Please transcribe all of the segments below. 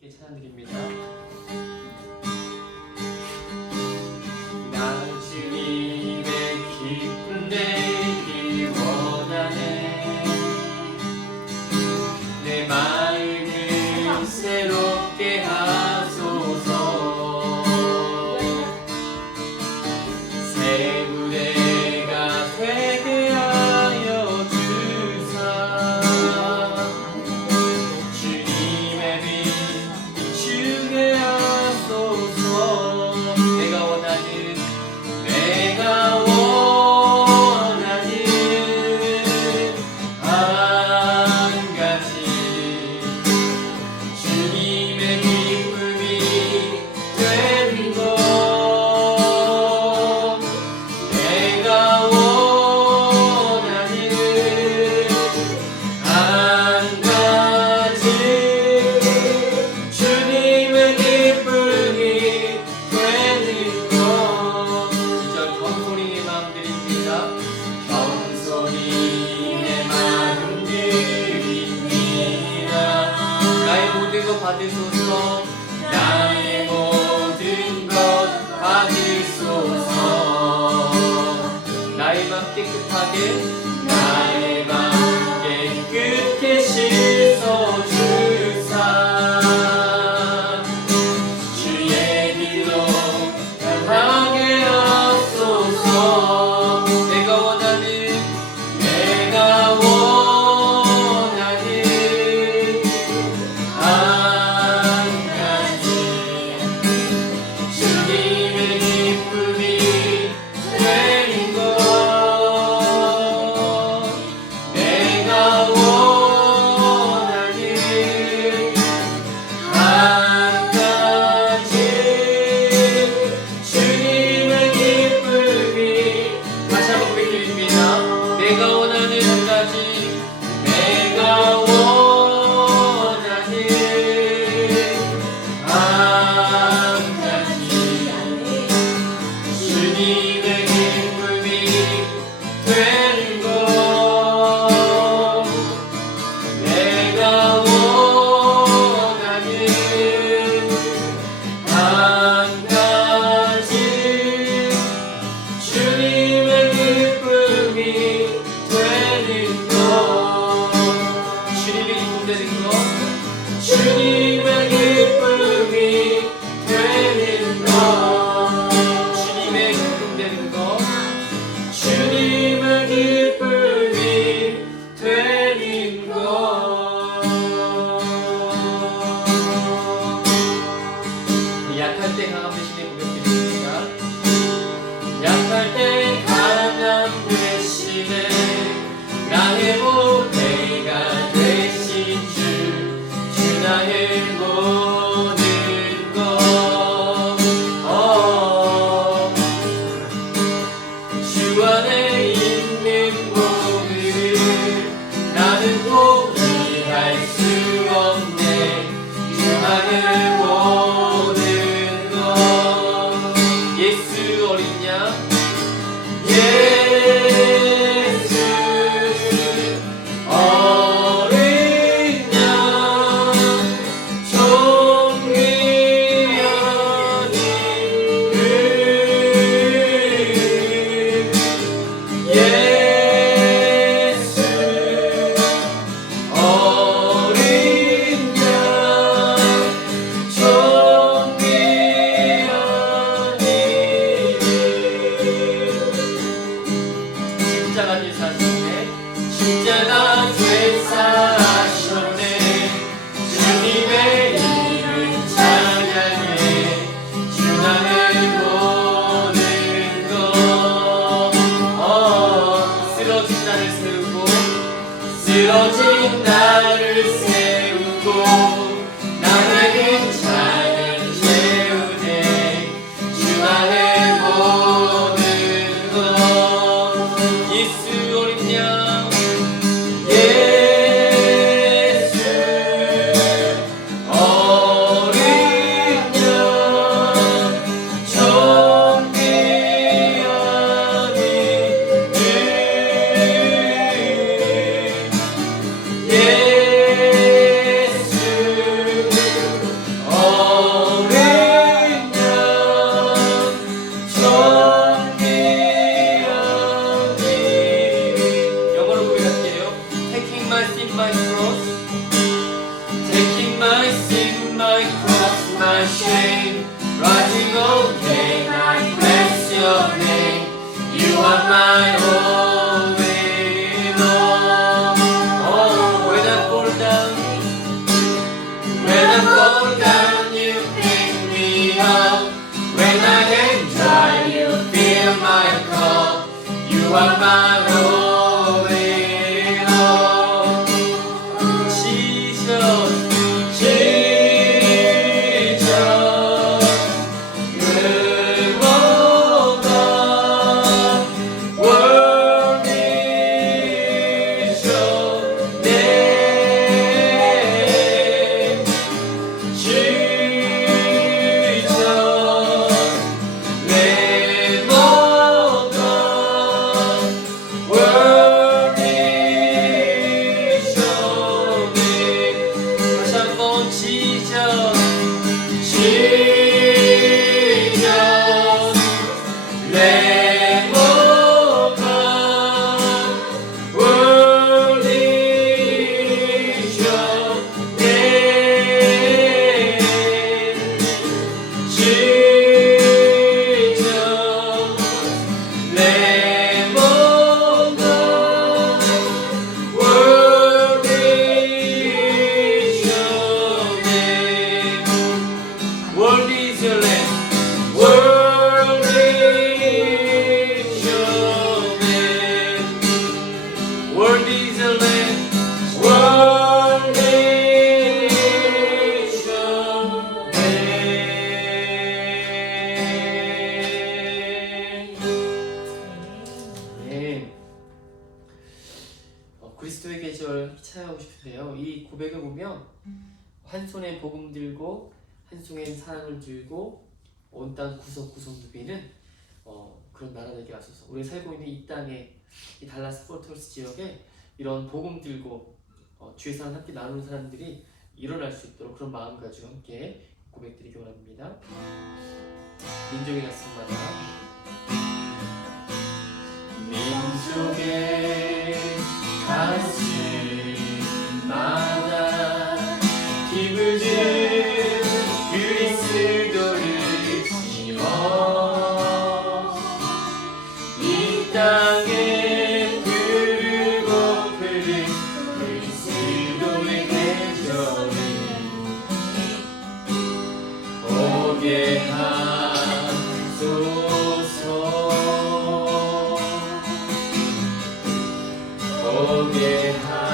함께 찬양 드립니다. 나 주님의 기쁨 내기 원하네. 내 마음을 새롭게 하소서. 새 무대가 되게 하여 주사. 주님의 빛 비추게 하소서. 내가 원하는 한 가지 주님의 기쁨이 되는 것. 내가 원하는 한 가지 주님의 기쁨이 되는 것. 이절 겸손히 내 마음 드립니다. 겸손히 내 마음 드립니다. 나의 모든 것 받으소서. 나의 모든 것 받으소서. 나의 맘 깨끗하게, 나의 맘 깨끗게 씻어 주사. 주의 길로 향하게 하소서. 내가 원하는 한 가지 주님의 기쁨이 되는 것. 내가 원하는 한 가지 주님의 기쁨이. 다시 한번 고백드립니다. 내가 원하는 한 가지, 내가 원하는 한 가지 주님의 기쁨이 되는 것. 내가 원하는 한 가지 주님의 기쁨이 되는 것. 주님의 기쁨 되는 것. 주님의 기쁨이 되는 것. 주님의 기쁨 되는 것. 주님의 기쁨이 되는 것. 약할 때 강함 대신에 고백드립니다. 약할 때 강함 대신에 나의 보배가 되신 주 나의 모든 것. 주 안에 있는 몸을 나는 포기할 수 없네. 주 안에 모든 것. 예수 어린 양, 예수 어린 양, 존귀하니 예수 어린 양, my shame. Rising again, I bless your name. You are my all in all. Oh, when I fall down, you pick me up. When I am dry, you fill my cup. You are my all in all. Jesus, Jesus, good of God, worthy is your name. Jesus, Lamb of God, worthy is your name. 다시 한번 Jesus, Jesus, Lamb of God, worthy is your name. Jesus, Lamb of God, worthy is your name. Worthy is your name. Worthy is your name. Worthy is your name. Worthy is your name. 네. 그리스도의 계절 찬양하고 싶은데요. 이 고백을 보면 한 손에 복음 들고 한 손에 사랑을 들고 온 땅 구석구석 누비는 그런 나라에게 하소서. 우리 살고 있는 이 땅에, 이 달라스 포털스 지역에 이런 복음 들고 주의 사랑 함께 나누는 사람들이 일어날 수 있도록 그런 마음 가지고 함께 고백드리기 원합니다. 민족의 가슴마다 민족의 가슴마다 기쁘게 그리스도를 심어 이 땅에 부르고 부른 그리스도의 계절이 오게 하소서. 오게 하소서.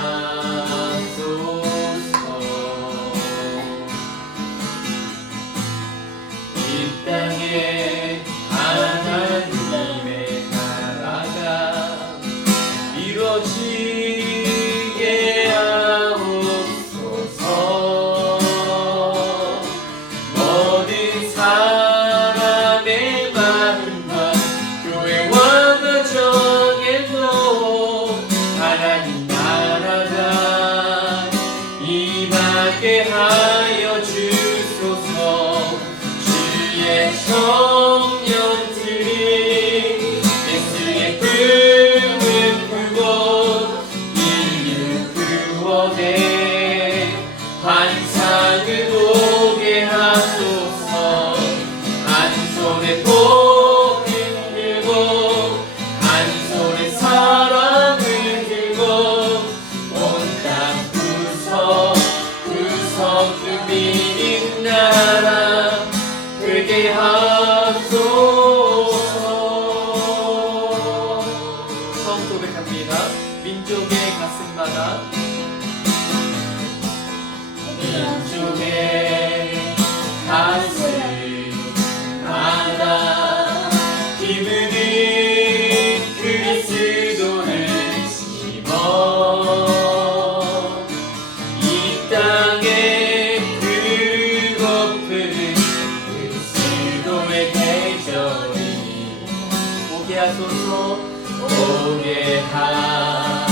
이 땅에 하나님의 나라가 이루어지게 하옵소서. 모든 사람의 마음과 교회와 가정에도 하나님 나라가 임하게 하여 주소서. 주의 성령들이 예수의 꿈을 꾸고 인류 구원의 환상을 보게 하소서. 한 손에 복음 들고 한 손에 사랑을 들고 온 땅 구석구석 누비는 나라 되게 하소서. 처음 고백합니다. 민족의 가슴마다 민족의 가슴마다 기쁘게 그리스도를 심어 이 땅에 그리고픈 그리스도의 계절이 오게 하소서. 오게 하소서.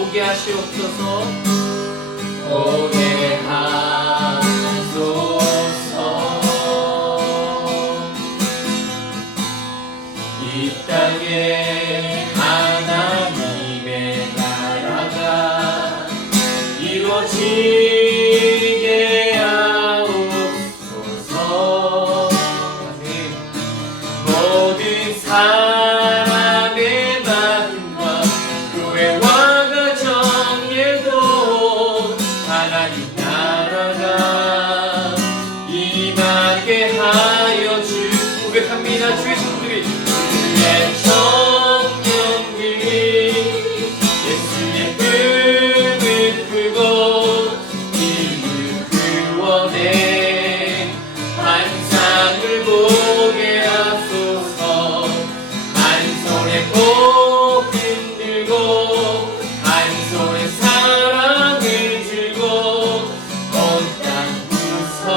오게 하시옵소서. 오게 하소서. 이 땅에 하나님의 나라가 이루어지 하나님 나라가 임하게 하여 주 고백합니다. 주의 성도들이 주의 청년들이 예수의 꿈을 꾸고 이루 구원의 환상을 보게 하소서. 한 손에 복음 들고 한 손에 사랑을 들고 온 땅 구석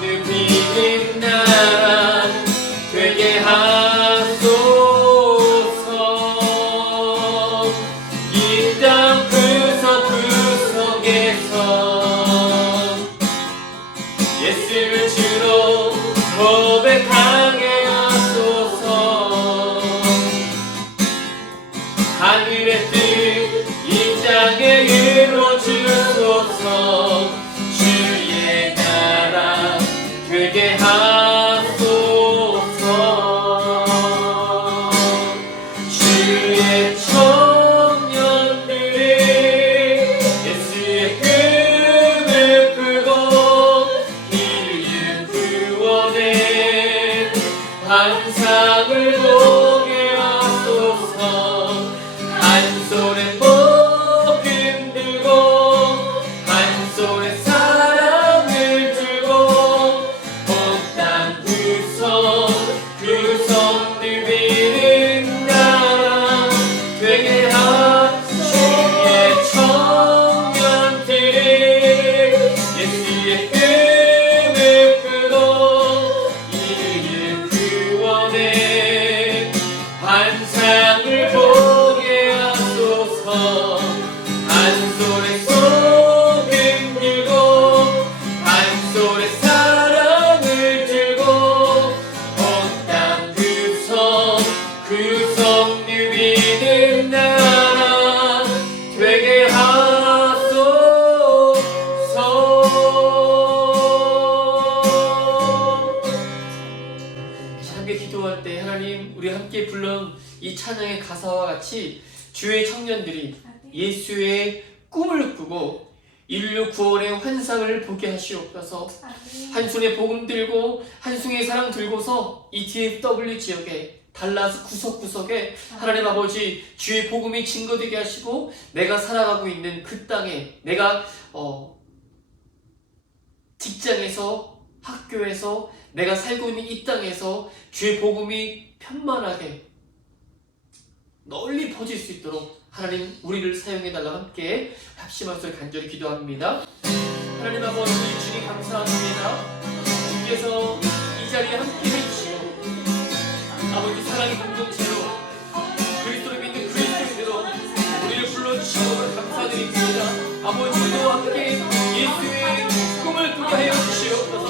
누비는 나라 되게 하소서. 이 땅 구석구석에서 예수를 주로 고백하게 하소서. 하늘의 뜻 이 땅에 이루어주소서. 주의 나라 되게 하소서. 주의 청년들이 예수의 꿈을 꾸고 이루 구원의 환상을 보게 하소서. 한 손에 복음 들고 한 손에 사랑을 들고 온 땅 구석 누비는 나라 되게 주의 청년들이 예수의 꿈을 꾸고 이루 구원의 환상을 보게 하소서. 한 손에 소금 들고 한 손에 사랑을 들고 온 땅 구석 누비는 나라 되게 하소서. 함께 기도할 때 하나님 우리 함께 불러온 이 찬양의 가사와 같이 주의 청년들이 예수의 꿈을 꾸고 인류 구원의 환상을 보게 하시옵소서. 한 손에 복음 들고 한 손에 사랑 들고서 이 DFW 지역에 달라스 구석구석에 하나님 아버지 주의 복음이 증거되게 하시고 내가 살아가고 있는 그 땅에 내가 직장에서 학교에서 내가 살고 있는 이 땅에서 주의 복음이 편만하게 널리 퍼질 수 있도록 하나님 우리를 사용해달라 함께 합심하면서 간절히 기도합니다. 하나님 아버지 주님 감사합니다. 주께서 이 자리에 함께 해주시고 아버지 사랑의 공동체로 그리스도를 믿는 그리스도인으로 우리를 불러주시고 감사드립니다. 아버지와 함께 예수의 꿈을 꾸게 하여 주시옵소서.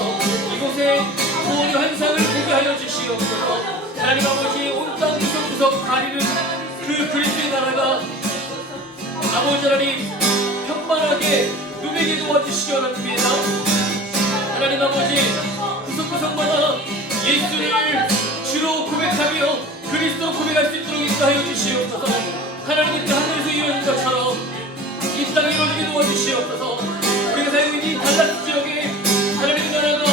이곳에 구원의 환상을 보게 하여 주시옵소서. 하나님 아버지 온 땅 구석구석 가리는 그 그리스도의 나라가 아버지 하나님 편만하게 누리게 도와주시기 원합니다. 하나님 아버지 구석구석마다 예수를 주로 고백하며 그리스도 고백할 수 있도록 인도하여 주시옵소서. 하나님의 뜻 하늘에서 이루어진 것처럼 이 땅에 이루어지게 도와주시옵소서. 우리가 살고 있는 이 달라스 지역에 하나님의 나라가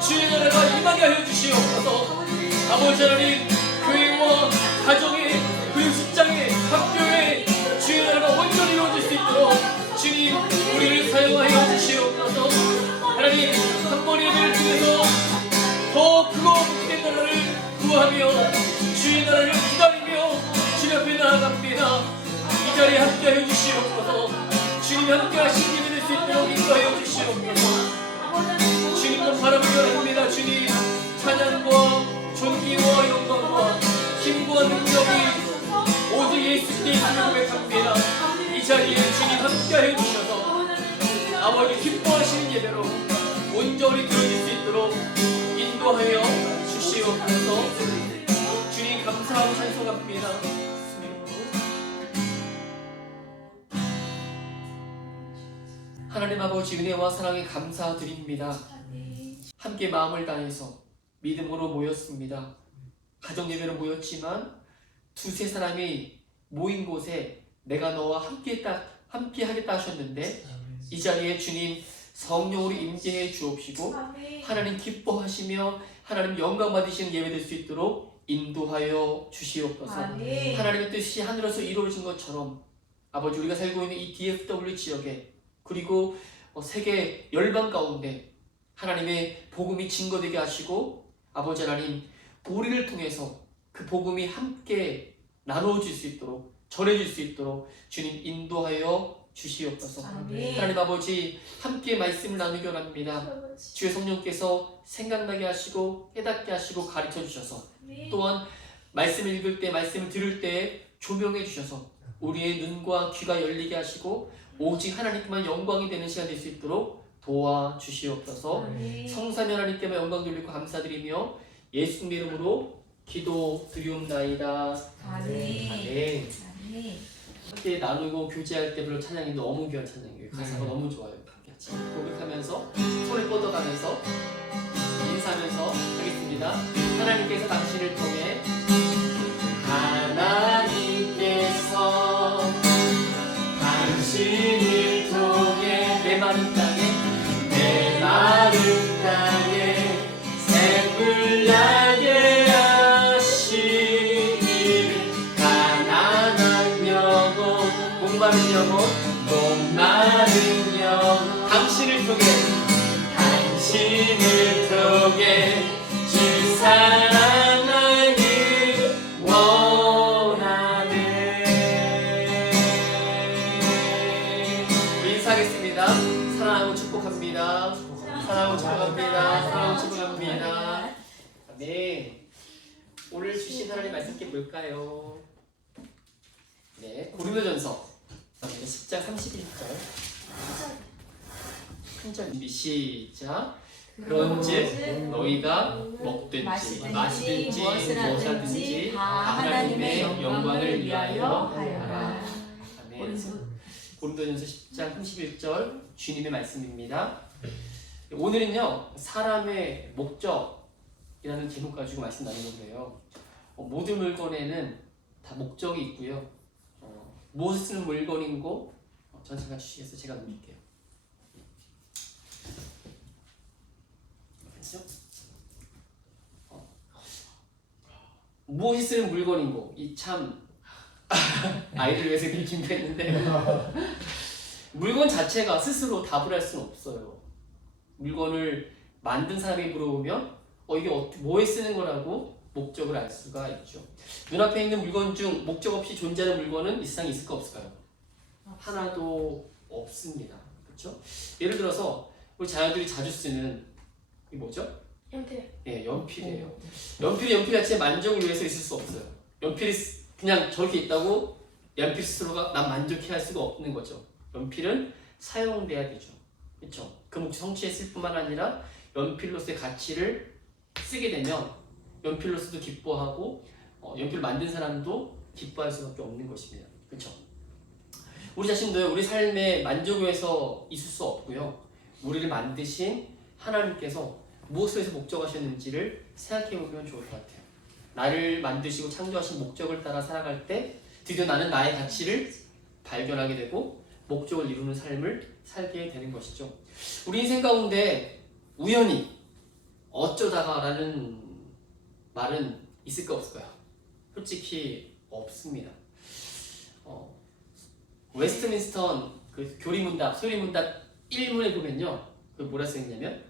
주의 나라가 임하게 하여 주시옵소서. 아버지 하나님 교회와 가정에 그리고 직장에 학교에 주의 나라가 온전히 이루어질 수 있도록 주님 우리를 사용하여 주시옵소서. 하나님 한 번 예배를 통해서 더 크고 복된 나라를 구하며 주의 나라를 기다리며 주님 앞에 나아갑니다. 이 자리에 함께하여 주시옵소서. 주님이 함께하신 예배 될 수 있도록 인도하여 주시옵소서. 주님과 바람을 원합니다. 주님 찬양과 존귀와 영광과 힘과 능력이 오직 예수님께 있음을 고백합니다. 이 자리에 주님 함께하여 주셔서 아버지 기뻐하시는 예배로 온전히 드러질 수 있도록 인도하여 주시옵소서. 주님 감사하고 찬송합니다. 하나님 아버지 은혜와 사랑에 감사드립니다. 함께 마음을 다해서 믿음으로 모였습니다. 가정 예배로 모였지만 두세 사람이 모인 곳에 내가 너와 함께 딱 함께 하겠다 하셨는데 이 자리에 주님 성령으로 임재해 주옵시고 아멘. 하나님 기뻐하시며 하나님 영광 받으시는 예배 될 수 있도록 인도하여 주시옵소서. 아멘. 하나님의 뜻이 하늘에서 이루어진 것처럼 아버지 우리가 살고 있는 이 DFW 지역에 그리고 세계 열방 가운데 하나님의 복음이 증거되게 하시고 아버지 하나님 우리를 통해서 그 복음이 함께 나누어질 수 있도록 전해질 수 있도록 주님 인도하여 주시옵소서. 아멘. 하나님 아버지 함께 말씀을 나누기 원합니다. 주의 성령께서 생각나게 하시고 깨닫게 하시고 가르쳐 주셔서 아멘. 또한 말씀을 읽을 때 말씀을 들을 때 조명해 주셔서 우리의 눈과 귀가 열리게 하시고 오직 하나님께만 영광이 되는 시간 될 수 있도록 도와주시옵소서. 아멘. 성삼위 하나님께만 영광 돌리고 감사드리며 예수님 이름으로 기도 드리옵나이다. 아멘. 아멘. 아멘. 함께 나누고 교제할 때 부르는 찬양이 너무 귀한 찬양이에요. 가사가 너무 좋아요. 함께 같이 고백하면서 손을 뻗어가면서 인사하면서 하겠습니다. 하나님께서 당신을 통해 하나님께서 당신을 통해 내 마른 땅에 샘을 나게 하시기를 가난한 영혼 목마른 영혼 당신을 통해 주 사랑하길 원하네. 우리 인사하겠습니다. 사랑하고 축복합니다. 사랑하고 축복합니다. 네. 오늘 주신 하나님 말씀께 볼까요? 네. 고린도전서 10장 31절. 한 절 준비 시작. 그런즉 너희가 먹든지 마시든지 무엇을 하든지 다 하나님의 영광을 위하여 하여라. 아멘. 고린도전서 10장 31절 주님의 말씀입니다. 오늘은요 사람의 목적이라는 제목 가지고 말씀 나누는 거예요. 모든 물건에는 다 목적이 있고요. 무엇을 쓰는 물건인고 전 잠깐 주시겠어요? 제가 넘길게요. 무엇이 쓰는 물건인고 이 참 아이들 위해서 이렇게 준비했는데 물건 자체가 스스로 답을 할 수는 없어요. 물건을 만든 사람이 물어보면 이게 뭐에 쓰는 거라고 목적을 알 수가 있죠. 눈앞에 있는 물건 중 목적 없이 존재하는 물건은 이 세상에 있을까 없을까요? 하나도 없습니다. 그렇죠? 예를 들어서 우리 자녀들이 자주 쓰는 이 뭐죠? 연필. 예, 연필이에요. 연필 자체의 만족을 위해서 있을 수 없어요. 연필이 그냥 저렇게 있다고 연필 스스로가 난 만족해 할 수가 없는 거죠. 연필은 사용돼야 되죠. 그렇죠? 그 목적 성취했을 뿐만 아니라 연필로서의 가치를 쓰게 되면 연필로서도 기뻐하고 연필을 만든 사람도 기뻐할 수밖에 없는 것입니다. 그렇죠? 우리 자신도 우리 삶의 만족을 위해서 있을 수 없고요. 우리를 만드신 하나님께서 무엇을 위해서 목적하셨는지를 생각해 보면 좋을 것 같아요. 나를 만드시고 창조하신 목적을 따라 살아갈 때 드디어 나는 나의 가치를 발견하게 되고 목적을 이루는 삶을 살게 되는 것이죠. 우리 인생 가운데 우연히 어쩌다가 라는 말은 있을까 없을까요? 솔직히 없습니다. 웨스트민스터 그 교리문답, 소리문답 1문에 보면요. 그 뭐라 써있냐면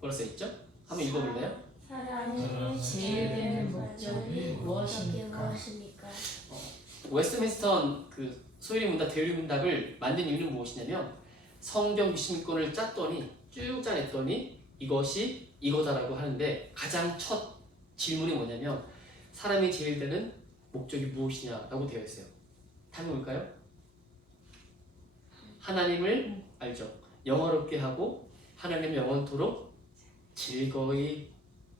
뭐라 써있죠? 한번 읽어볼래요? 사람이 제일 되는 목적이 무엇입니까? 웨스트민스터 그 소리문답, 대리문답을 만든 이유는 무엇이냐면 성경 66권을 짰더니 쭉 짜냈더니 이것이 이거다라고 하는데 가장 첫 질문이 뭐냐면 사람이 제일 되는 목적이 무엇이냐라고 되어 있어요. 답이 뭘까요? 하나님을 알죠. 영화롭게 하고 하나님을 영원토록 즐거이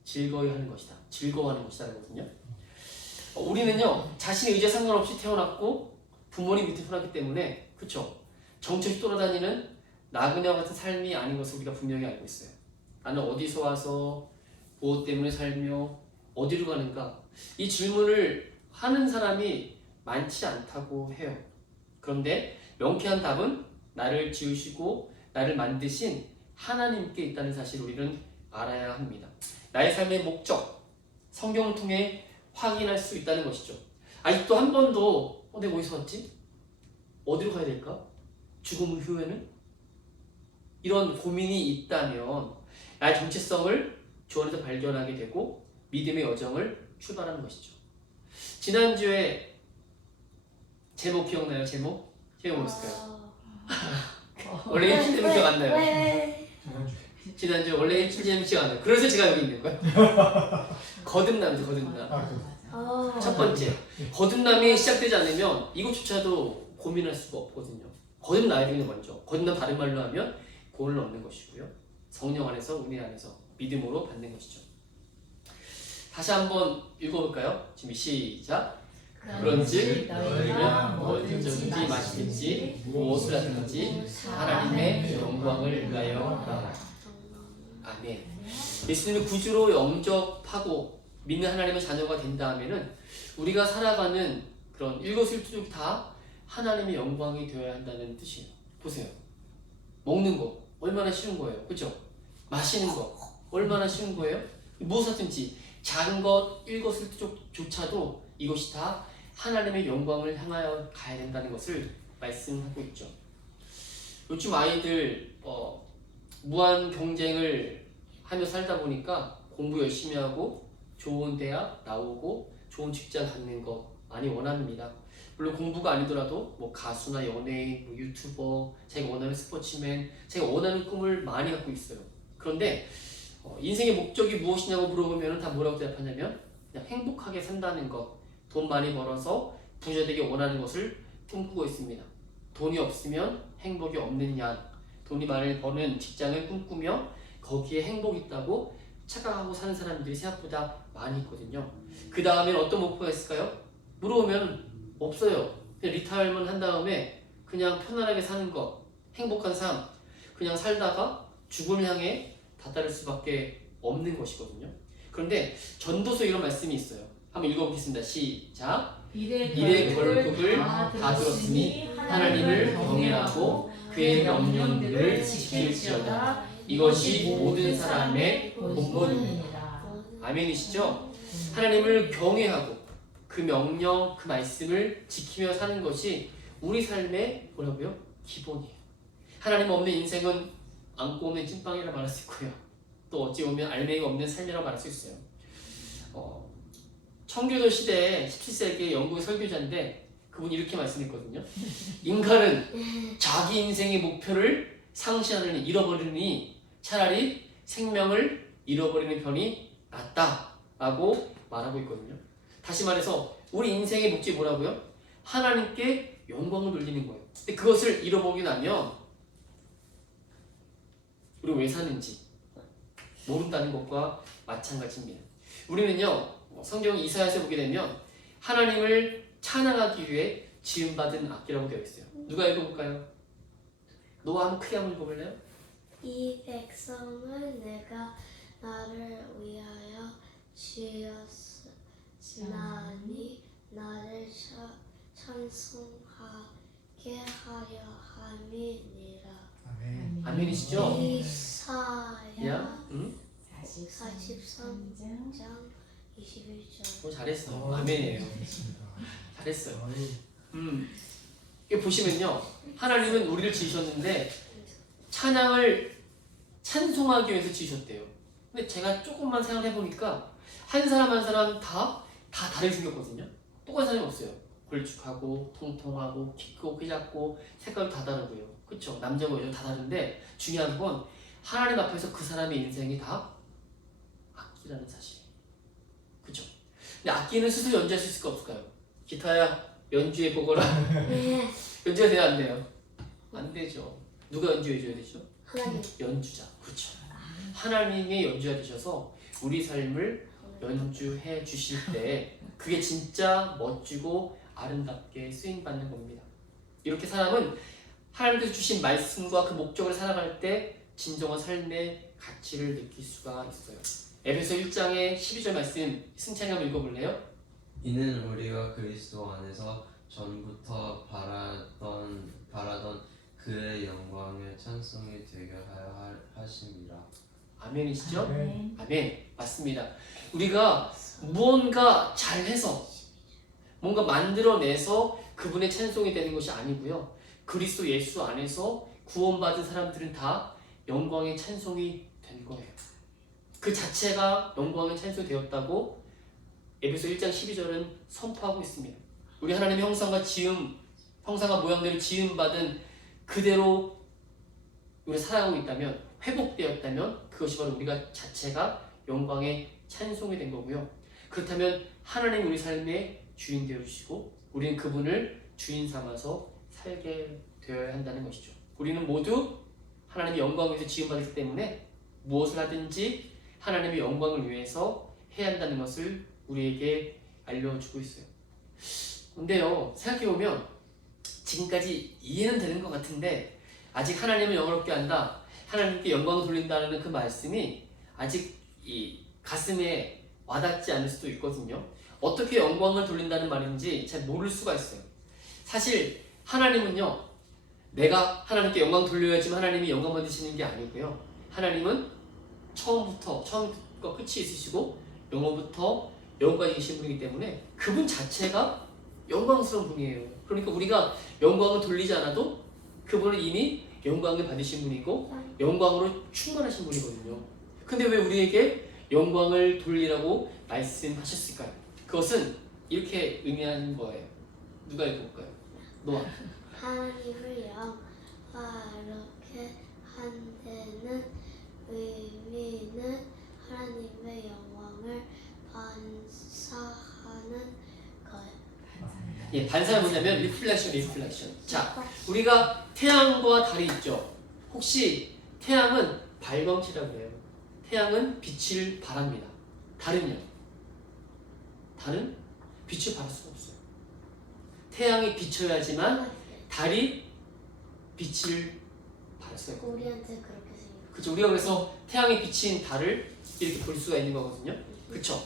하는 것이다. 즐거워하는 것이다 라거든요. 우리는요 자신의 의지에 상관없이 태어났고 부모님 밑에 태어났기 때문에 그렇죠. 정처시 돌아다니는 나그네와 같은 삶이 아닌 것을 우리가 분명히 알고 있어요. 나는 어디서 와서 무엇 때문에 살며 어디로 가는가? 이 질문을 하는 사람이 많지 않다고 해요. 그런데 명쾌한 답은 나를 지으시고 나를 만드신 하나님께 있다는 사실을 우리는 알아야 합니다. 나의 삶의 목적, 성경을 통해 확인할 수 있다는 것이죠. 아직도 한 번도 내가 어디서 왔지? 어디로 가야 될까? 죽음 후에는? 이런 고민이 있다면 나의 정체성을 주 안에서 발견하게 되고 믿음의 여정을 출발하는 것이죠. 지난주에 제목 기억나요? 제목 뭐였을까요? 원래 일주일 되면 기억 안 나요. 왜? 지난주에 원래 일주일 되면 기억 안 나요. 그래서 제가 여기 있는 거예요. 거듭남이죠, 거듭남. 첫 번째, 거듭남이 시작되지 않으면 이것조차도 고민할 수가 없거든요. 거듭나야 되는 먼저. 거듭남 다른 말로 하면 구원을 얻는 것이고요. 성령 안에서 우리 안에서 믿음으로 받는 것이죠. 다시 한번 읽어볼까요? 준비 시작. 그런즉 너희가 뭐든지 마시든지 무엇을 하든지 하나님의 영광을 위하여 하라. 아멘. 예수님을 구주로 영접하고 믿는 하나님의 자녀가 된 다음에는 우리가 살아가는 그런 일거수일투족 다 하나님의 영광이 되어야 한다는 뜻이에요. 보세요. 먹는 거 얼마나 쉬운 거예요. 그렇죠? 마시는 거 얼마나 쉬운 거예요. 무엇을 하든지 작은 것 일거수일투족조차도 이것이 다 하나님의 영광을 향하여 가야 된다는 것을 말씀하고 있죠. 요즘 아이들 무한 경쟁을 하며 살다 보니까 공부 열심히 하고 좋은 대학 나오고 좋은 직장 갖는 것 많이 원합니다. 물론 공부가 아니더라도 뭐 가수나 연예인, 뭐 유튜버, 제가 원하는 스포츠맨, 제가 원하는 꿈을 많이 갖고 있어요. 그런데 인생의 목적이 무엇이냐고 물어보면 다 뭐라고 대답하냐면 그냥 행복하게 산다는 것, 돈 많이 벌어서 부자 되기 원하는 것을 꿈꾸고 있습니다. 돈이 없으면 행복이 없는 양, 돈이 많이 버는 직장을 꿈꾸며 거기에 행복이 있다고 착각하고 사는 사람들이 생각보다 많이 있거든요. 그 다음에는 어떤 목표가 있을까요? 물어보면 없어요. 그냥 리타이어먼트 한 다음에 그냥 편안하게 사는 것, 행복한 삶, 그냥 살다가 죽음을 향해 다다를 수밖에 없는 것이거든요. 그런데 전도서에 이런 말씀이 있어요. 한번 읽어보겠습니다. 시작. 이래 결국을 다 들었으니 하나님을 경외하고 그의 명령들을 지킬지어다. 이것이 모든 사람의 본분입니다. 아멘이시죠? 하나님을 경외하고 그 명령, 그 말씀을 지키며 사는 것이 우리 삶의 뭐라고요? 기본이에요. 하나님 없는 인생은 안고 없는 찐빵이라 말할 수 있고요. 또 어찌 보면 알맹이가 없는 삶이라고 말할 수 있어요. 청교도 시대에 17세기 영국의 설교자인데 그분이 이렇게 말씀했거든요. 인간은 자기 인생의 목표를 상실하느니 잃어버리니 차라리 생명을 잃어버리는 편이 낫다라고 말하고 있거든요. 다시 말해서 우리 인생의 목적이 뭐라고요? 하나님께 영광을 돌리는 거예요. 근데 그것을 잃어버리고 나면 우리 왜 사는지 모른다는 것과 마찬가지입니다. 우리는요 성경 이사야서 보게 되면 하나님을 찬양하기 위해 지음받은 악기라고 되어 있어요. 누가 읽어볼까요? 노아 한번 크게 한번 읽어볼래요? 이 백성은 내가 나를 위하여 지었으나니 나를 찬송하게 하려 함이니라. 아멘이시죠? 이사야 응? 43장 21절. 잘했어. 아멘이에요. 잘했어요. 이거 보시면요. 하나님은 우리를 지으셨는데 찬양을 찬송하기 위해서 지으셨대요. 근데 제가 조금만 생각해 보니까 한 사람 한 사람 다 다르게 생겼거든요. 똑같은 사람이 없어요. 걸쭉하고 통통하고 키 크고 키 작고 색깔도 다 다르고요. 그렇죠? 남자고 여자 다 다른데 중요한 건 하나님 앞에서 그 사람의 인생이 다 악기라는 사실. 그렇죠? 근데 악기는 스스로 연주할 수 있을까 없을까요? 기타야 연주해 보거라. 연주가 돼야 안 돼요? 안 되죠. 누가 연주해 줘야 되죠? 하나님. 연주자. 그렇죠. 하나님의 연주가 되셔서 우리 삶을 연주해 주실 때 그게 진짜 멋지고 아름답게 쓰임받는 겁니다. 이렇게 사람은 하나님께서 주신 말씀과 그 목적을 살아갈 때 진정한 삶의 가치를 느낄 수가 있어요. 에베소 1장의 12절 말씀 승찬이 한번 읽어볼래요? 이는 우리가 그리스도 안에서 전부터 바라던 그의 영광의 찬송이 되게 하여 하심이라. 아멘이시죠? 아멘. 아멘. 맞습니다. 우리가 무언가 잘해서 뭔가 만들어내서 그분의 찬송이 되는 것이 아니고요. 그리스도 예수 안에서 구원받은 사람들은 다 영광의 찬송이 된 거예요. 그 자체가 영광의 찬송이 되었다고 에베소 1장 12절은 선포하고 있습니다. 우리 하나님의 형상과 모양대로 지음받은 그대로 우리가 살아가고 있다면, 회복되었다면 그것이 바로 우리가 자체가 영광의 찬송이 된 거고요. 그렇다면 하나님 우리 삶의 주인 되어주시고 우리는 그분을 주인 삼아서 살게 되어야 한다는 것이죠. 우리는 모두 하나님의 영광을 위해서 지음받았기 때문에 무엇을 하든지 하나님의 영광을 위해서 해야 한다는 것을 우리에게 알려주고 있어요. 근데요, 생각해보면 지금까지 이해는 되는 것 같은데 아직 하나님을 영화롭게 한다, 하나님께 영광을 돌린다는 그 말씀이 아직 이 가슴에 와닿지 않을 수도 있거든요. 어떻게 영광을 돌린다는 말인지 잘 모를 수가 있어요. 사실 하나님은요, 내가 하나님께 영광 돌려야지만 하나님이 영광 받으시는 게 아니고요. 하나님은 처음과 끝이 있으시고 영원부터 영원까지 계신 분이기 때문에 그분 자체가 영광스러운 분이에요. 그러니까 우리가 영광을 돌리지 않아도 그분은 이미 영광을 받으신 분이고 영광으로 충만하신 분이거든요. 근데 왜 우리에게 영광을 돌리라고 말씀하셨을까요? 그것은 이렇게 의미하는 거예요. 누가 읽어볼까요? 노아. 하나님을 영화롭게 한다는 의미는 하나님의 영광을 반사하는 거예요. 예, 반사가 뭐냐면 리플렉션. 자, 우리가 태양과 달이 있죠. 혹시 태양은 발광체라고 해요. 태양은 빛을 발합니다. 달은요? 달은 빛을 발할 수가 없어요. 태양이 비춰야지만 달이 빛을 발할 수가 있거든요. 우리한테 그렇게 생겼어요. 그렇죠. 우리가 그래서 태양이 비친 달을 이렇게 볼 수가 있는 거거든요. 그렇죠.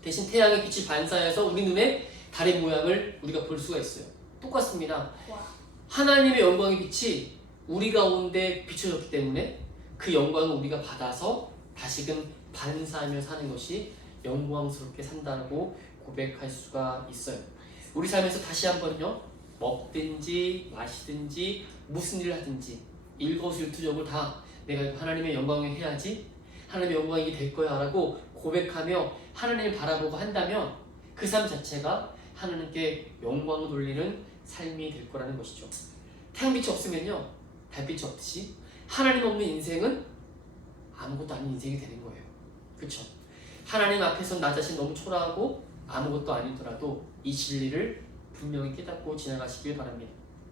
대신 태양의 빛이 반사해서 우리 눈에 달의 모양을 우리가 볼 수가 있어요. 똑같습니다. 와. 하나님의 영광의 빛이 우리 가운데 비춰졌기 때문에 그 영광을 우리가 받아서 다시금 반사하며 사는 것이 영광스럽게 산다고 고백할 수가 있어요. 우리 삶에서 다시 한번요, 먹든지 마시든지 무슨 일을 하든지 일거수일투족을 다 내가 하나님의 영광을 해야지, 하나님의 영광이 될 거야 라고 고백하며 하나님을 바라보고 한다면 그 삶 자체가 하나님께 영광을 돌리는 삶이 될 거라는 것이죠. 태양빛이 없으면요, 달빛이 없듯이 하나님 없는 인생은 아무것도 아닌 인생이 되는 거예요. 그렇죠? 하나님 앞에서 나 자신 너무 초라하고 아무것도 아니더라도 이 진리를 분명히 깨닫고 지나가시길 바랍니다.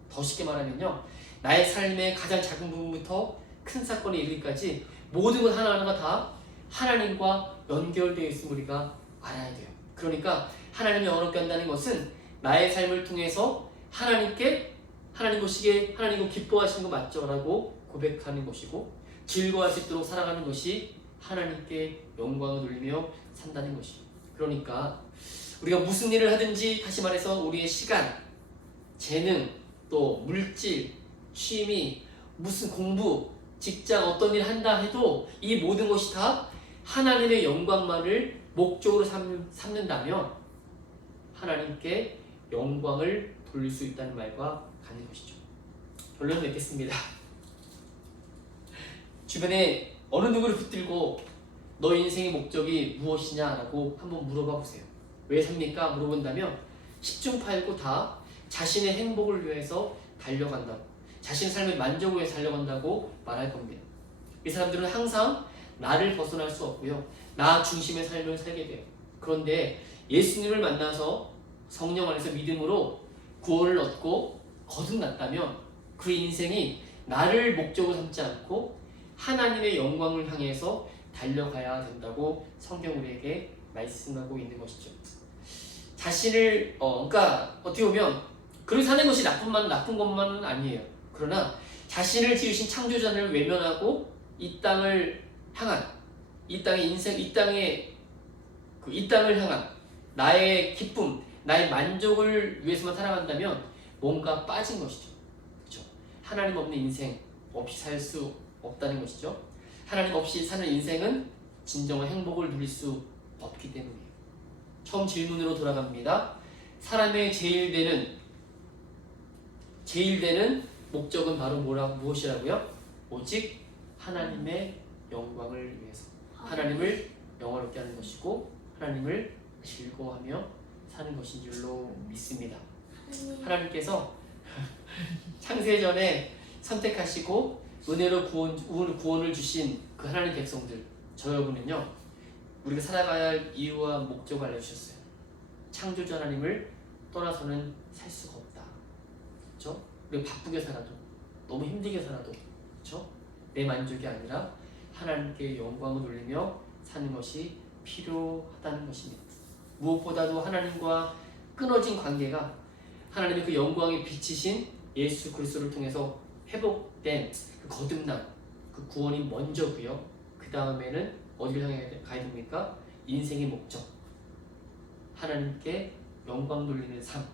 더 쉽게 말하면요, 나의 삶의 가장 작은 부분부터 큰 사건에 이르기까지 모든 것 하나하나가 다 하나님과 연결되어 있음을 우리가 알아야 돼요. 그러니까 하나님을 영원롭게 한다는 것은 나의 삶을 통해서 하나님께 하나님 보시기에 하나님을 기뻐하시는 거 맞죠? 라고 고백하는 것이고, 즐거워할 수 있도록 살아가는 것이 하나님께 영광을 돌리며 산다는 것이에요. 그러니까 우리가 무슨 일을 하든지, 다시 말해서 우리의 시간, 재능, 또 물질, 취미, 무슨 공부, 직장, 어떤 일을 한다 해도 이 모든 것이 다 하나님의 영광만을 목적으로 삼는다면 하나님께 영광을 돌릴 수 있다는 말과 같은 것이죠. 결론을 맺겠습니다. 주변에 어느 누구를 붙들고 너 인생의 목적이 무엇이냐라고 한번 물어봐 보세요. 왜 삽니까? 물어본다면 10중 8구 다 자신의 행복을 위해서 달려간다고, 자신의 삶의 만족을 위해서 달려간다고 말할 겁니다. 이 사람들은 항상 나를 벗어날 수 없고요, 나 중심의 삶을 살게 돼요. 그런데 예수님을 만나서 성령 안에서 믿음으로 구원을 얻고 거듭났다면 그 인생이 나를 목적으로 삼지 않고 하나님의 영광을 향해서 달려가야 된다고 성경 우리에게 말씀하고 있는 것이죠. 자신을 그러니까 어떻게 보면 그렇게 사는 것이 나쁜 것만은 아니에요. 그러나 자신을 지으신 창조자를 외면하고 이 땅을 향한, 이 땅의 인생, 이 땅을 향한 나의 기쁨, 나의 만족을 위해서만 살아간다면 뭔가 빠진 것이죠. 하나님 없는 인생 없이 살 수 없다는 것이죠. 하나님 없이 사는 인생은 진정한 행복을 누릴 수 없기 때문이에요. 처음 질문으로 돌아갑니다. 사람의 제일 되는 목적은 바로 무엇이라고요? 오직 하나님의 영광을 위해서, 하나님을 영화롭게 하는 것이고 하나님을 즐거워하며 사는 것인 줄로 믿습니다. 하나님께서 창세전에 선택하시고 은혜로 구원을 주신 그 하나님 백성들, 저 여러분은요, 우리가 살아가야 할 이유와 목적을 알려주셨어요. 창조주 하나님을 떠나서는 살 수가 없다. 그렇죠? 우리가 바쁘게 살아도, 너무 힘들게 살아도, 그렇죠? 내 만족이 아니라 하나님께 영광을 돌리며 사는 것이 필요하다는 것입니다. 무엇보다도 하나님과 끊어진 관계가 하나님의 그 영광의 빛이신 예수 그리스도를 통해서 회복된 그 거듭남, 그 구원이 먼저고요. 그 다음에는 어디를 향해 가야 됩니까? 인생의 목적, 하나님께 영광 돌리는 삶,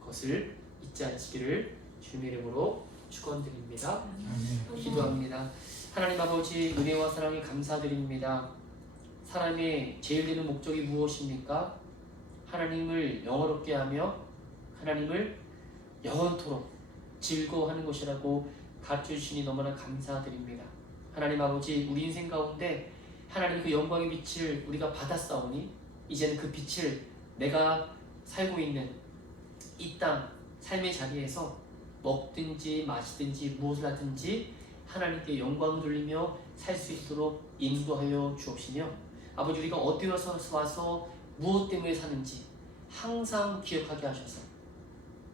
그것을 잊지 않으시기를 주님의 이름으로 축원드립니다. 기도합니다. 하나님 아버지, 은혜와 사랑에 감사드립니다. 사람의 제일 되는 목적이 무엇입니까? 하나님을 영화롭게 하며 하나님을 영원토록 즐거워하는 것이라고 가르쳐주시니 너무나 감사드립니다. 하나님 아버지, 우리 인생 가운데 하나님 그 영광의 빛을 우리가 받았사오니 이제는 그 빛을 내가 살고 있는 이 땅 삶의 자리에서 먹든지 마시든지 무엇을 하든지 하나님께 영광 돌리며 살 수 있도록 인도하여 주옵시며, 아버지, 우리가 어디 와서 무엇 때문에 사는지 항상 기억하게 하셔서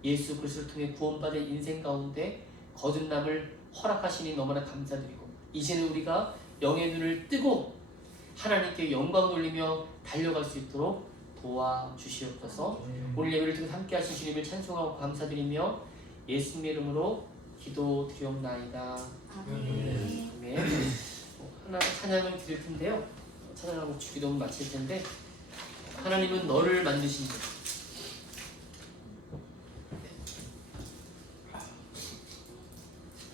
예수 그리스도를 통해 구원받은 인생 가운데 거듭남을 허락하시니 너무나 감사드리고, 이제는 우리가 영의 눈을 뜨고 하나님께 영광 돌리며 달려갈 수 있도록 도와주시옵소서. 오늘 예배를 통해 함께 하신 주님을 찬송하고 감사드리며 예수님의 이름으로 기도드리옵나이다. 아멘. 아멘. 하나 찬양을 드릴 텐데요. 찬양하고 주기도문 마칠 텐데, 하나님은 너를 만드신 분.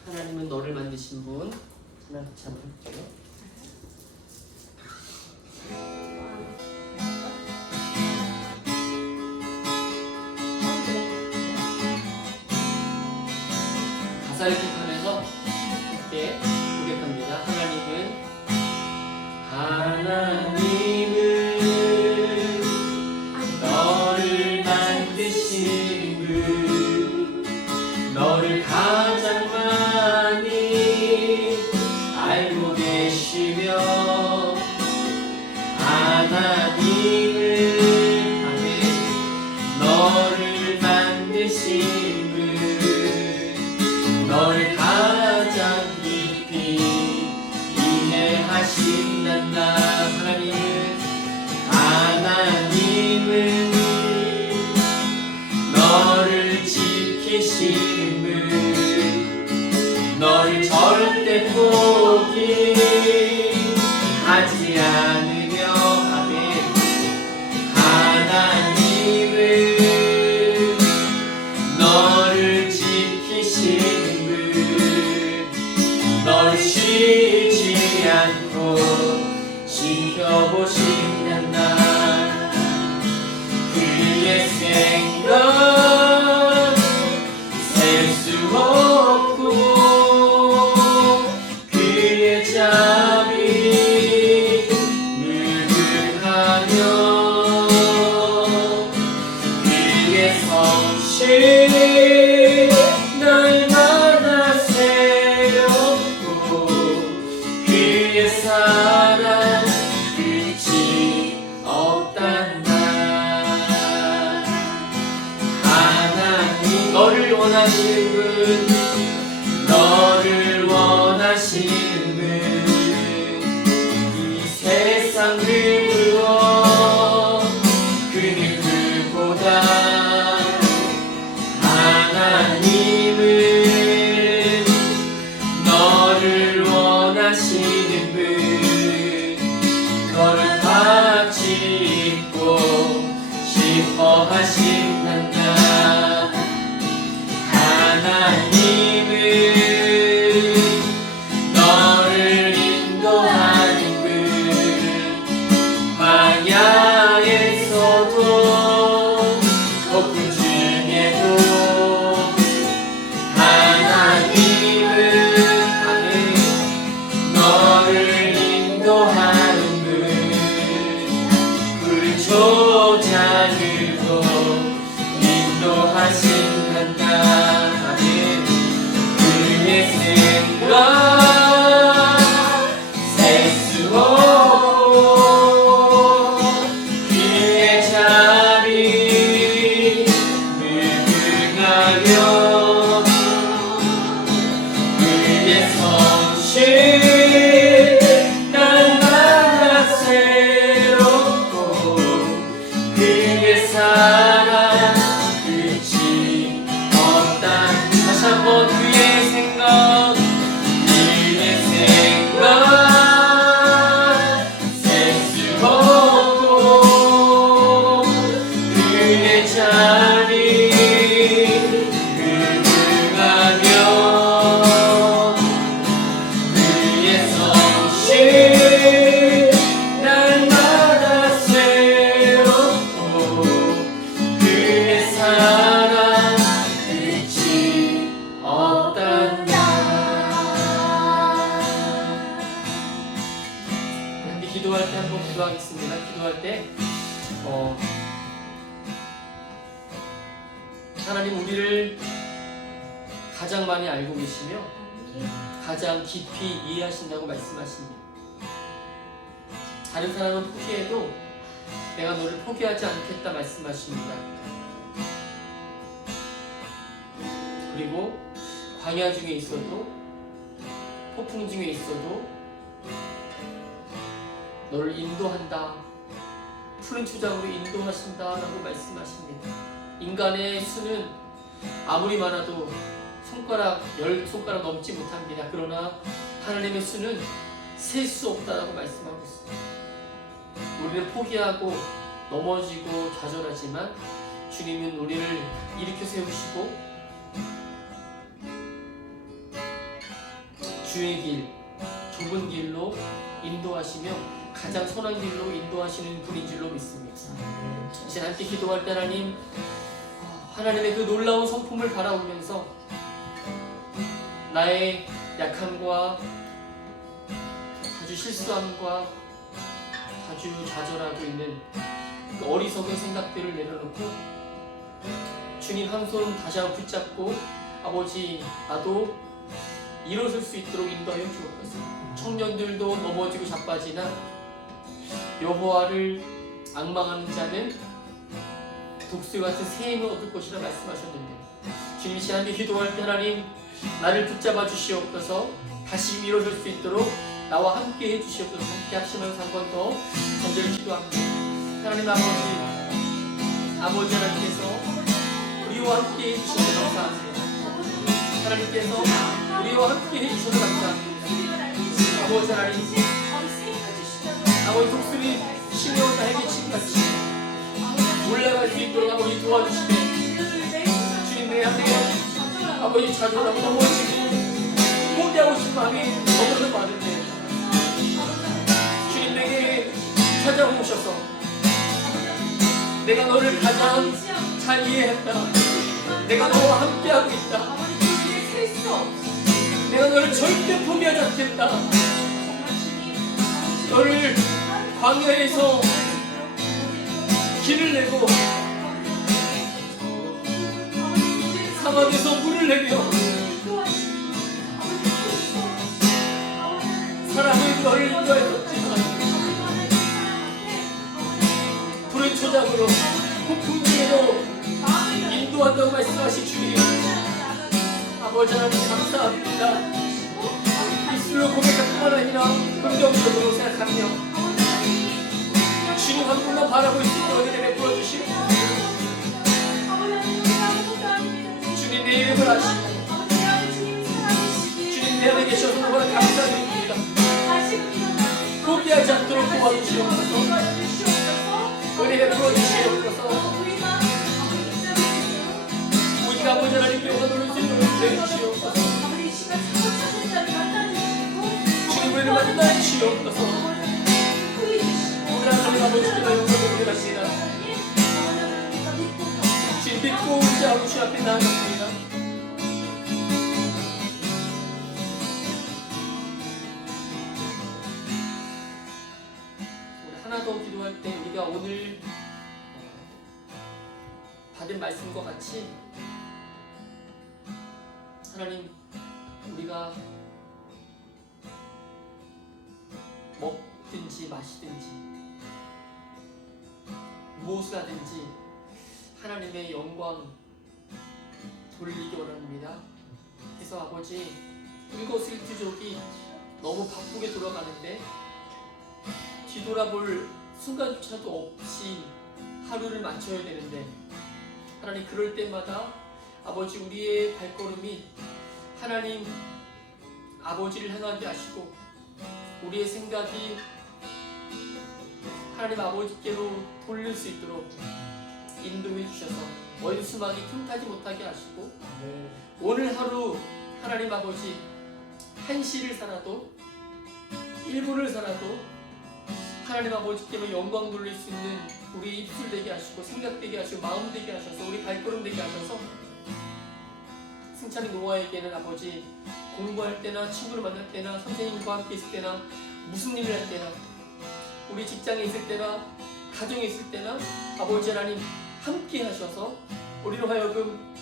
하나님은 너를 만드신 분. 하나 같이 한번 해볼게요. 가사를 기억하면서 함께 고백합니다. 하나님은 너를 만드신 분, 너를 가장 많이 알고 계시며, 하나님은 너를 만드신 분, 너를 가장 깊이 이해하신단다. 하나님은 너를 지키시는 분, 너를 절대 포기하지 않으며, 아멘. 하나님은 너를 지키시는 분, 너를 쉬지 않고 지켜보신단다. 그의 생각 셀 수 없고 그의 잠이 무궁하며 그의 성실 날마다 새롭고 그의 사랑 끝이 없단다. 하나님 너를 원하시는 분, 너를 원하시는 분, 이 세상을 부어 그는 그보다. 하나님은 너를 원하시는 분, 너를 같이 있고 싶어 하신단다. 하나님은 그의 성실 날마다 새롭고 그의 사랑 끝이 없단다. 근데 기도할 때 한번 기도하겠습니다. 기도할 때 하나님 우리를 가장 많이 알고 계시며 가장 깊이 이해하신다고 말씀하십니다. 다른 사람은 포기해도 내가 너를 포기하지 않겠다 말씀하십니다. 그리고 광야 중에 있어도 폭풍 중에 있어도 너를 인도한다, 푸른 초장으로 인도하신다라고 말씀하십니다. 인간의 수는 아무리 많아도 손가락 10손가락 넘지 못합니다. 그러나 하나님의 수는 셀 수 없다라고 말씀하고 있습니다. 우리는 포기하고 넘어지고 좌절하지만 주님은 우리를 일으켜 세우시고 주의 길, 좁은 길로 인도하시며 가장 선한 길로 인도하시는 분인 줄로 믿습니다. 이제 함께 기도할 때 하나님의 그 놀라운 성품을 바라보면서 나의 약함과 자주 실수함과 자주 좌절하고 있는 그 어리석은 생각들을 내려놓고 주님 한 손 다시 한번 붙잡고 아버지 나도 일어설 수 있도록 인도하여 주옵소서. 청년들도 넘어지고 자빠지나 여호와를 앙망하는 자는 독수 같은 새 힘을 얻을 것이라 말씀하셨는데 주님 시간에 기도할 때 하나님 나를 붙잡아 주시옵소서. 다시 일어설 수 있도록 나와 함께 해주시옵소서. 함께 합심하면서 한 번 더 간절히 기도합니다. 하나님 아버지 하나님께서 우리와 함께 해주셔서 감사합니다. 하나님께서 우리와 함께 해주셔서 감사합니다. 아버지 하나님 아버지 독수리 심해온 나에게 침같이 올라갈 수 있도록 아버지 도와주시되 주님 내 안에 아버지 좌절하고 넘어지고 포기하고 싶은 마음이 너무나 많은데 주님 내게 찾아오셔서 내가 너를 가장 잘 이해했다. 내가 너와 함께하고 있다. 내가 너를 절대 포기하지 않겠다. 너를 광야에서 길을 내고 사막에서 물을 내며 사랑은 너를 인도했었지만 푸른 초장으로 폭풍 중에도 인도한다고 말씀하신 주님 아버지 하나님 감사합니다. 입술로 고백할 뿐만 아니라 긍정적으로 생각하며 주님 한 분만 바라볼 수 있도록 은혜 베풀어 주시고 주님 내 이름을 아시고 주님 내 안에 계셔서 너무나 감사드립니다. 포기하지 않도록 도와주시옵소서. 은혜 베풀어 주시옵소서. 우리가 아버지 하나님께 영광을 수 있도록 해주시옵소서. 주님 우리를 만나 주시옵소서. 우리 하나님 아버지께서 영광을 드립니다. 주님 믿고 의지하고 주 앞에 나아갑니다. 우리 하나 더 기도할 때 우리가 오늘 받은 말씀과 같이 하나님 우리가 먹든지 마시든지 무엇을 하든지 하나님의 영광 돌리기 원합니다. 그래서 아버지 일거수일투족이 너무 바쁘게 돌아가는데 뒤돌아볼 순간조차도 없이 하루를 맞춰야 되는데 하나님 그럴 때마다 아버지 우리의 발걸음이 하나님 아버지를 향하게 하시고 우리의 생각이 하나님 아버지께로 돌릴 수 있도록 인도해 주셔서 원수막이 틈타지 못하게 하시고 오늘 하루 하나님 아버지 한시를 살아도 1분을 살아도 하나님 아버지께만 영광 돌릴 수 있는 우리 입술 되게 하시고 생각 되게 하시고 마음 되게 하셔서 우리 발걸음 되게 하셔서 승찬이 노아에게는 아버지 공부할 때나 친구를 만날 때나 선생님과 함께 있을 때나 무슨 일을 할 때나 우리 직장에 있을 때나 가정에 있을 때나 아버지 하나님 함께 하셔서 우리로 하여금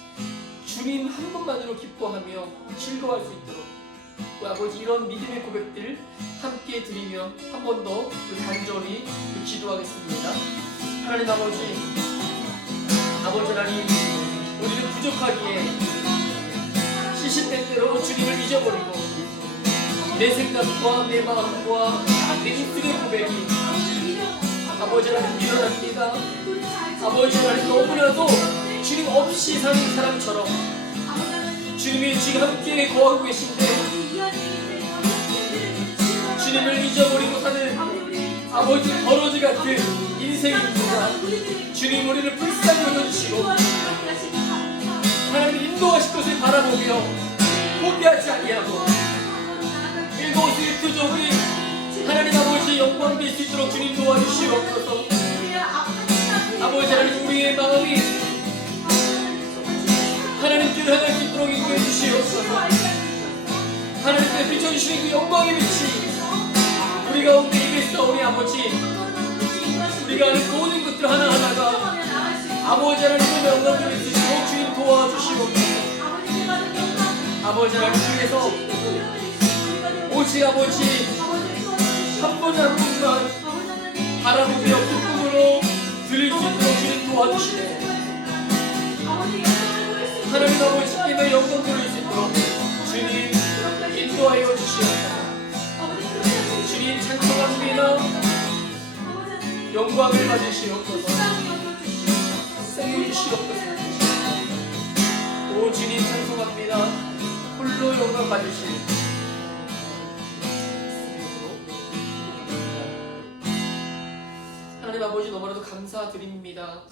주님 한 분만으로 기뻐하며 즐거워할 수 있도록 그 아버지 이런 믿음의 고백들 함께 드리며 한 번 더 간절히 기도하겠습니다. 하나님 아버지 하나님 우리는 부족하기에 시시때때로 주님을 잊어버리고 내 생각과 내 마음과 내 입술의 고백이 아버지 하나님 밀어납니다. 아버지 하나님 너무나도 주님 없이 사는 사람처럼 주님이 지금 함께 거하고 계신데 주님을 잊어버리고 사는 아버지 버러지 같은 인생입니다. 주님 우리를 불쌍히 여겨주시고 하나님 인도하실 것을 바라보며 포기하지 아니하고 일거수일투족이 하나님 아버지 영광 될 수 있도록 주님 도와주시옵소서. 아버지 하나님 우리의 마음이 하나님께로 향할 수 있도록 인도해 주시옵소서. 하나님께 비춰주시는 그 영광의 빛이 우리 가운데 임했어. 우리 아버지 우리가 하는 모든 것들 하나하나가 아버지 하나님의 영광 돌릴 수 있도록 주님 도와주시옵소서. 아버지 하나님 위해서 오직 아버지 한 번 한 번만 바라보며 기쁨으로 드릴 수 있도록 주님 도와주시네. 하나님 아버지께만 영광 돌릴 수 있도록 주님 인도하여 주시옵소서. 주님 찬송합니다. 영광을 받으시옵소서. 세우시옵소서. 오 주님 찬송합니다. 홀로 영광 받으시옵소서. 하나님 아버지 너무나도 감사드립니다.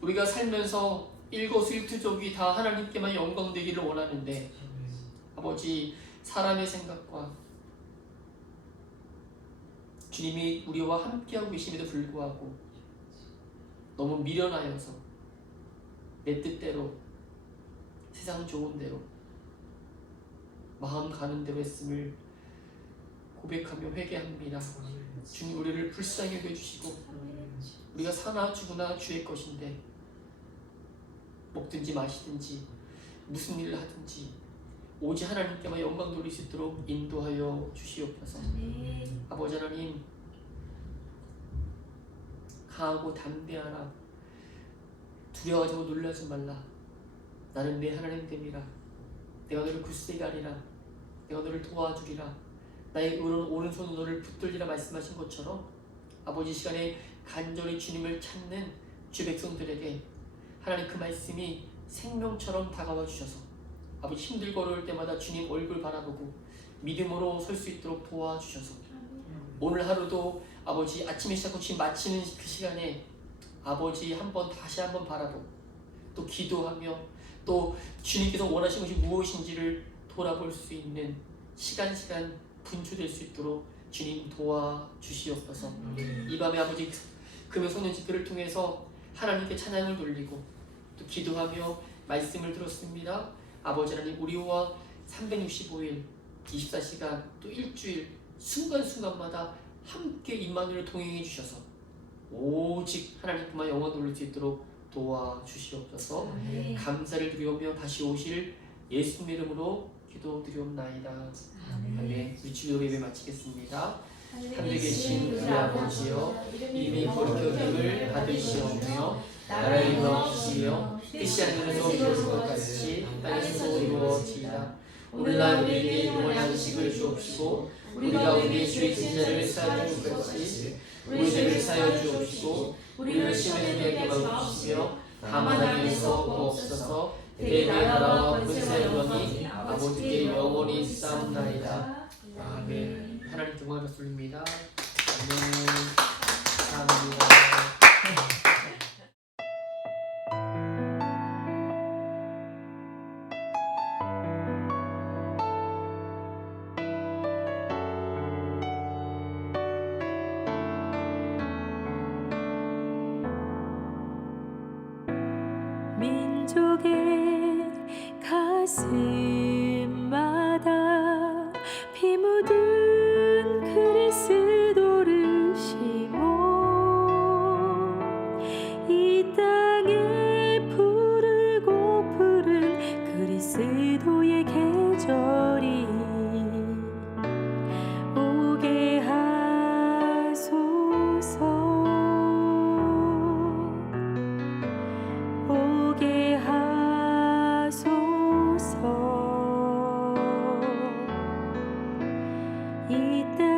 우리가 살면서 일거수일투족이 다 하나님께만 영광 되기를 원하는데 아버지 사람의 생각과 주님이 우리와 함께하고 계심에도 불구하고 너무 미련하여서 내 뜻대로 세상 좋은 대로 마음 가는 대로 했음을 고백하며 회개합니다. 주님 우리를 불쌍히 여겨주시고 우리가 사나 죽으나 주의 것인데 먹든지 마시든지 무슨 일을 하든지 오직 하나님께만 영광 돌릴 수 있도록 인도하여 주시옵소서. 아버지 하나님 강하고 담대하라. 두려워하지 말고 놀라지 말라. 나는 내 하나님 됨이라. 내가 너를 굳세게 하리라. 내가 너를 도와주리라. 나의 오른손으로 너를 붙들리라 말씀하신 것처럼 아버지 시간에 간절히 주님을 찾는 주 백성들에게 하나님 그 말씀이 생명처럼 다가와 주셔서 아버지 힘들고 어려울 때마다 주님 얼굴 바라보고 믿음으로 설 수 있도록 도와주셔서 오늘 하루도 아버지 아침에 시작하고 지금 마치는 그 시간에 아버지 다시 한번 바라보고 또 기도하며 또 주님께서 원하시는 것이 무엇인지를 돌아볼 수 있는 시간 분출될 수 있도록 주님 도와주시옵소서. 이 밤에 아버지 금요 성령 집회를 통해서 하나님께 찬양을 돌리고 또 기도하며 말씀을 들었습니다. 아버지 하나님 우리와 365일 24시간 또 일주일 순간순간마다 함께 임마누엘 동행해 주셔서 오직 하나님께만 영광 돌릴 수 있도록 도와주시옵소서. 감사를 드리오며 다시 오실 예수님 이름으로 기도드리옵나이다. 아멘. 우리 주요 예배 마치겠습니다. 하늘에 계신 우리 아버지여 이미 거룩하심을 받으시오며 나라의 임하옵시며 뜻이 하늘에서 이루어진 것 같이 땅에서도 이루어지이다. 오늘날 우리에게 일용할 양식을 주옵시고 우리가 우리의 죄 진자를 사하여 줄 것같이 우리 죄를 사하여 주옵시고 우리를 시험에 들게 하시며 다만 하나님께서 없어서 내 나라와 권세와 영광이 아버지께 영원히 쌓옵나이다. 아멘. 하나님 영광을 돌립니다. 아멘. 감사합니다. 민족의 가슴마다 피 묻은 그리스도를 심어 이 땅에 푸르고 푸른 그리스도의 계절이 오게 하소서. 오게 하소서. 이 땅